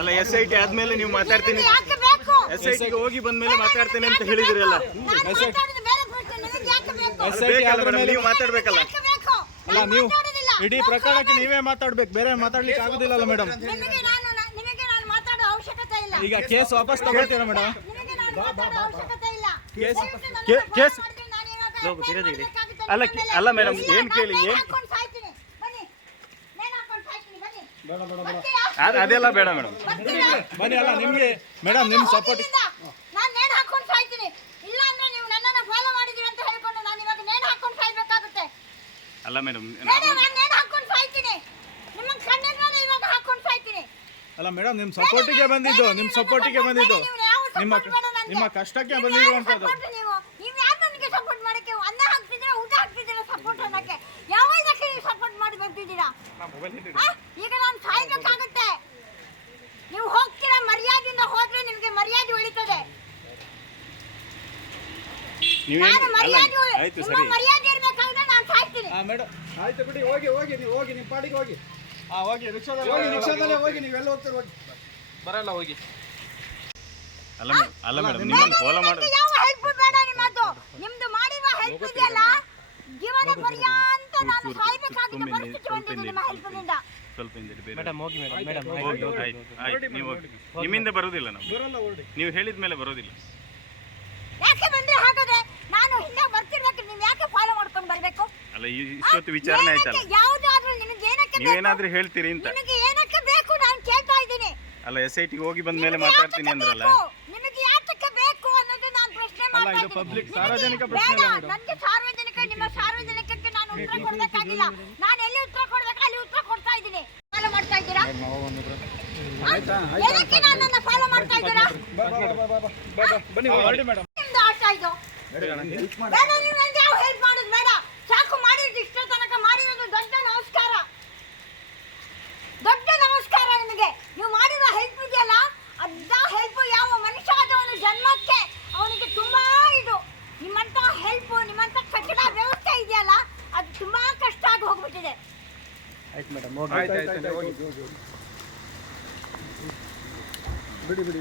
ಅಲ್ಲ SIT ಆದ್ಮೇಲೆ ನೀವು ಮಾತಾಡ್ತೀನಿ, SIT ಗೆ ಹೋಗಿ ಬಂದ್ಮೇಲೆ ಮಾತಾಡ್ತೇನೆ ಅಂತ ಹೇಳಿದ್ರಲ್ಲ, ನೀವು ಮಾತಾಡ್ಬೇಕಲ್ಲ. ಅಲ್ಲ ನೀವು ಇಡೀ ಪ್ರಕರಣಕ್ಕೆ ನೀವೇ ಮಾತಾಡ್ಬೇಕು, ಬೇರೆ ಮಾತಾಡ್ಲಿಕ್ಕೆ ಆಗುದಿಲ್ಲಲ್ಲ ಮೇಡಮ್. ಈಗ ಕೇಸ್ ವಾಪಸ್ ತಗೊಳ್ತೀರಾ ಮೇಡಮ್? ಕೇಸ್ ಅಲ್ಲ ಮೇಡಮ್, ಏನ್ ಕೇಳಿ, ಅದೆಲ್ಲ ಬೇಡ ಮೇಡಮ್, ಬನ್ನಿ. ಅಲ್ಲ ನಿಮ್ಗೆ ಮೇಡಮ್ ನಿಮ್ ಸಪೋರ್ಟ್ ಅಲ್ಲ ಮೇಡಮ್, ಅಲ್ಲ ಮೇಡಮ್ ನಿಮ್ ಸಪೋರ್ಟಿಗೆ ಬಂದಿದ್ದು, ನಿಮ್ಮ ಕಷ್ಟಕ್ಕೆ ಬಂದಿರುವಂತದ್ದು. ಈಗ ನಾನು ಸಾಯ್ಬೇಕಾಗುತ್ತೆ. ನೀವು ಹೋಗ್ತೀರಾ, ಮರ್ಯಾದೆಯಿಂದ ಹೋದ್ರೆ ನಿಮ್ಗೆ ಮರ್ಯಾದೆ ಉಳಿತದೆ. ಮರ್ಯಾದೆ ಇರ್ಬೇಕಾದ್ರೆ ನಾನು ಸಾಯ್ತೀನಿ. ಮೇಡಮ್ ಆಯ್ತು ಬಿಡಿ, ಹೋಗಿ ನೀವು ಹೋಗಿ ನಿಮ್ಮ ಪಾಡಿಗೆ ಹೋಗಿ. ಹೋಗಿ ರಿಕ್ಷಾದಲ್ಲೇ ಹೋಗಿ, ನೀವೆಲ್ಲ ಹೋಗ್ತೀರ ಹೋಗಿ. ಬರಲ್ಲ ಹೋಗಿ. ಅಲ್ಲ ಮೇಡಮ್, ನಿಮ್ಮನ್ನು ಫಾಲೋ ಮಾಡಿ ಯಾವ ಹೆಲ್ಪ್ ಬೇಡ ನಿಮ್ಮದು. ನಿಮ್ದು ಮಾಡಿರುವ ಹೆಲ್ಪ್ ಇದೆಯಲ್ಲ, ಜೀವನ ಪರ್ಯಂತ ನಾನು ಸಾಯ್ಬೇಕಾಗಿದ್ದ ಪರಿಸ್ಥಿತಿ ಬಂದಿದೆ ನಿಮ್ಮ ಹೆಲ್ಪ್ನಿಂದ. ಸ್ವಲ್ಪ ಹಿಂದೆ ಮೇಡಮ್ ಹೋಗಿ, ನೀವು ಹೋಗಿ, ನಿಮ್ಮಿಂದ ಬರೋದಿಲ್ಲ ನಾವು, ನೀವು ಹೇಳಿದ ಮೇಲೆ ಬರೋದಿಲ್ಲ. ಯಾಕೆ ಬಂದ್ರೆ ಹಾಗಾದ್ರೆ ನಾನು ಹಿಂದೆ ಬರ್ತಿರ್ಬೇಕು, ನೀವು ಯಾಕೆ ಫಾಲೋ ಮಾಡ್ಕೊಂಡು ಬರ್ಬೇಕು? ಅಲ್ಲ ಇಷ್ಟೊತ್ತು ವಿಚಾರಣೆ ಆಯ್ತಲ್ಲ, ಯಾವುದಾದ್ರೂ ನಿಮಗೆ ಏನಕ್ಕೆ ನೀವೇನಾದ್ರೂ ಹೇಳ್ತೀರಿ ಅಂತ. ನಿಮಗೆ ಏನಕ್ಕೆ ಬೇಕು ನಾನು ಕೇಳ್ತಾ ಇದ್ದೀನಿ. ಅಲ್ಲ SIT ಗೆ ಹೋಗಿ ಬಂದ ಮೇಲೆ ಮಾತಾಡ್ತೀನಿ ಅಂದ್ರಲ್ಲ, ನಿಮಗೆ ಯಾಕೆ ಬೇಕು ಅನ್ನೋದು ನಾನು ಪ್ರಶ್ನೆ ಮಾಡ್ತಾ ಇದ್ದೀನಿ. ಪಬ್ಲಿಕ್ ಸಾರ್ವಜನಿಕ ಬೇಡ, ಪ್ರಶ್ನೆ. ನನಗೆ ಸಾರ್ವಜನಿಕ, ನಿಮ್ಮ ಸಾರ್ವಜನಿಕಕ್ಕೆ ನಾನು ಉತ್ತರ ಕೊಡಬೇಕಾಗಿಲ್ಲ. ನಾನು ಎಲ್ಲಿ ಉತ್ತರ ಕೊಡ್ಬೇಕು ಅಲ್ಲಿ ಉತ್ತರ ಕೊಡ್ತಾ ಇದ್ದೀನಿ. ಫಾಲೋ ಮಾಡ್ತಾ ಇದ್ದೀರಾ? ಏನಕ್ಕೆ ನನ್ನನ್ನು ಫಾಲೋ ಮಾಡ್ತಾ ಇದ್ದೀರಾ? ಬನ್ನಿ ಹೊರಡಿ ಮೇಡಮ್. ನಿಮ್ದು ಆಟ ಇದು. ಬೇಡ, ನೀವು ನನಗೆ ಯಾವ ಹೆಲ್ಪ್ ಮಾಡೋದು ಬೇಡ. ಸಾಕು, ಮಾಡಿದ್ದು ಇಷ್ಟ ತನಕ ಮಾಡಿರೋದು ದೊಡ್ಡ ನಮಸ್ಕಾರ, ದೊಡ್ಡ ನಮಸ್ಕಾರ ನಿಮಗೆ. ನೀವು ಮಾಡಿರೋ ಹೆಲ್ಪ್ ಇದೆಯಲ್ಲ, ಅದ ಹೆಲ್ಪ್ ಯಾವ ಮನುಷ್ಯ ಆದವನು ಜನ್ಮಕ್ಕೆ ಅವನಿಗೆ ತುಂಬಾ ಇದು. ನಿಮ್ಮಂತ ಹೆಲ್ಪ್, ನಿಮ್ಮಂತ ಕಟ್ಟಡ ವ್ಯವಸ್ಥೆ ಇದೆಯಲ್ಲ, ಅದು ತುಂಬಾ ಕಷ್ಟ ಆಗಿ ಹೋಗ್ಬಿಟ್ಟಿದೆ. ಆಯ್ತು ಮೇಡಮ್, ಹೋಗಿ. ಬಿಡಿ.